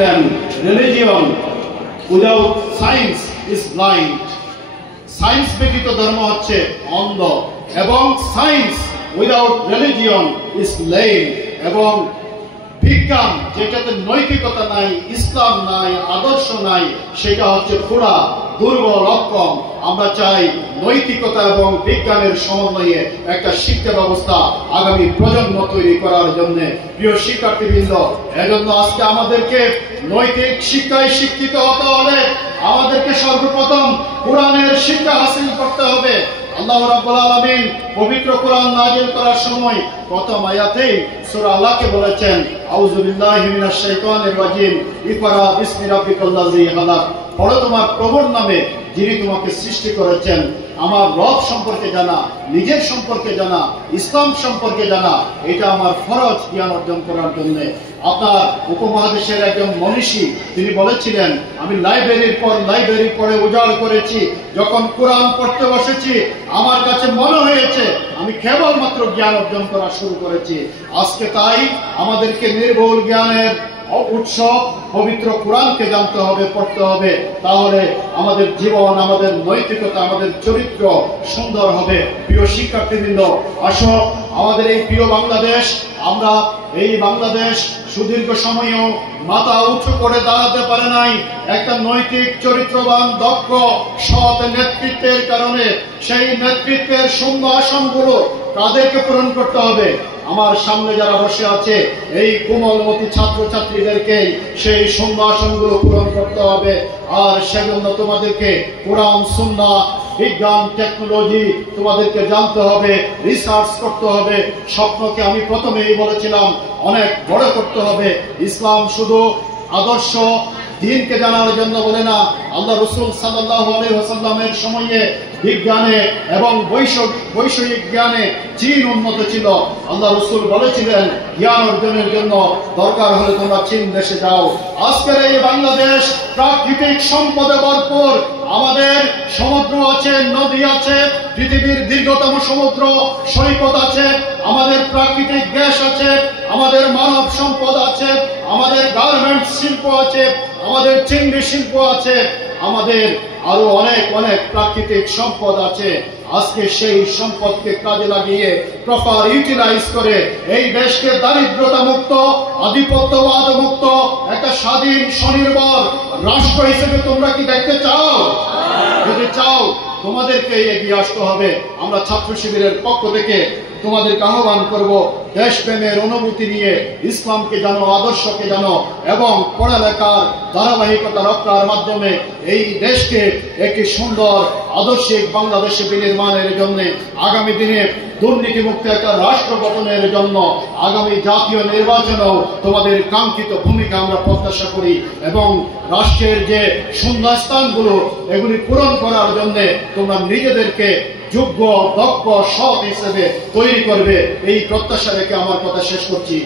বলেছিলেন, religion without science is blind. Science ব্যতীত ধর্ম হচ্ছে অন্ধ, এবং science without religion is lame. এবং বিজ্ঞান যেটাতে নৈতিকতা নাই, ইসলাম নাই, আদর্শ নাই, সেটা হচ্ছে পুরা দুর্বল, অক্ষম। আমরা চাই নৈতিকতা এবং বিজ্ঞানের সমন্বয়ে একটা শিক্ষা ব্যবস্থা আগামী প্রজন্ম তৈরি করার জন্য। প্রিয় শিক্ষার্থীবৃন্দ, এজন্য আজকে আমাদেরকে নৈতিক শিক্ষায় শিক্ষিত হতে হলে আমাদেরকে সর্বপ্রথম কোরআনের শিক্ষা হাসিল করতে হবে। আল্লাহ রাব্বুল আলামিন পবিত্র কোরআন নাযিল করার সময় প্রথম আয়াতেই সূরা আলাকে বলেছেন, আউযু বিল্লাহি মিনাশ শাইতানির রাজিম, ইকরা বিসমি রাব্বিকাল্লাযী খালাক। পড়ো তোমার প্রভুর নামে যিনি তোমাকে সৃষ্টি করেছেন। আমার রব সম্পর্কে জানা, নিজের সম্পর্কে জানা, ইসলাম সম্পর্কে জানা, এটা আমার ফরজ জ্ঞান অর্জন করার জন্য। আপনার উপমহাদেশের একজন মনীষী তিনি বলেছিলেন, আমি লাইব্রেরির পর লাইব্রেরি পড়ে উজাড় করেছি, যখন কোরআন পড়তে বসেছি আমার কাছে মনে হয়েছে আমি কেবলমাত্র জ্ঞান অর্জন করা শুরু করেছি। আজকে তাই আমাদেরকে নির্ভুল জ্ঞানের উৎস পবিত্র কোরআনকে জানতে হবে, পড়তে হবে। তাহলে আমাদের জীবন, আমাদের নৈতিকতা, আমাদের চরিত্র সুন্দর হবে। প্রিয় শিক্ষার্থীবৃন্দ, আসো আমাদের এই প্রিয় বাংলাদেশ, আমরা এই বাংলাদেশ সুদীর্ঘ সময়ও মাথা উঁচু করে দাঁড়াতে পারে নাই একটা নৈতিক, চরিত্রবান, দক্ষ, সৎ নেতৃত্বের কারণে। সেই নেতৃত্বের শূন্য আসনগুলো তাদেরকে পূরণ করতে হবে। আমার সামনে যারা বসে আছে এই কোমলমতি ছাত্রছাত্রীদেরকে সেই শূন্য আসনগুলো পূরণ করতে হবে। আর সেজন্য তোমাদেরকে কোরআন, সুন্নাহ, বিজ্ঞান, টেকনোলজি তোমাদেরকে জানতে হবে, রিসার্চ করতে হবে। স্বপ্নকে আমি প্রথমেই বলেছিলাম অনেক বড় করতে হবে। ইসলাম শুধু আদর্শ দ্বীনকে জানার জন্য বলে না। আল্লাহ রাসূল সাল্লাল্লাহু আলাইহি ওয়াসাল্লামের সময়ে বিজ্ঞানে এবং বৈষয়িক জ্ঞানে চীন উন্নত ছিল। আল্লাহ রাসূল বলেছিলেন, জ্ঞান অর্জনের জন্য দরকার হলে তোমরা চীন দেশে যাও। আজকের এই বাংলাদেশ প্রাকৃতিক সম্পদে ভরপুর। আমাদের সমুদ্র আছে, নদী আছে, পৃথিবীর দীর্ঘতম সমুদ্র সৈকত আছে, আমাদের প্রাকৃতিক গ্যাস আছে, আমাদের মানব সম্পদ আছে, আমাদের গার্মেন্টস শিল্প আছে, আমাদের চিংড়ি শিল্প আছে, আমাদের আরো অনেক অনেক প্রাকৃতিক সম্পদ আছে। আজকে সেই সম্পদকে কাজে লাগিয়ে প্রপার ইউটিলাইজ করে এই দেশকে দারিদ্রতা মুক্ত, আধিপত্যবাদ মুক্ত একটা স্বাধীন, স্বনির্ভর রাষ্ট্র হিসেবে তোমরা কি দেখতে চাও? যদি চাও তোমাদেরকে এগিয়ে আসতে হবে। আমরা ছাত্র শিবিরের পক্ষ থেকে তোমাদেরকে আহ্বান করব, দেশপ্রেমের অনুভূতি নিয়ে ইসলামকে জানো, আদর্শকে জানো, এবং পড়ালেখার ধারাবাহিকতা রক্ষার মাধ্যমে এই দেশকে একটি সুন্দর আদর্শিক বাংলাদেশে বিনির্মাণের জন্য, আগামী দিনে দুর্নীতিমুক্ত একটা রাষ্ট্র গঠনের জন্য, আগামী জাতীয় নির্বাচনেও তোমাদের কাঙ্ক্ষিত ভূমিকা আমরা প্রত্যাশা করি। এবং রাষ্ট্রের যে শূন্যস্থানগুলো এগুলি পূরণ করার জন্য তোমরা নিজেদেরকে যোগ্য, দক্ষ, সৎ হিসেবে তৈরি করবে, এই প্রত্যাশা রেখে আমার কথা শেষ করছি।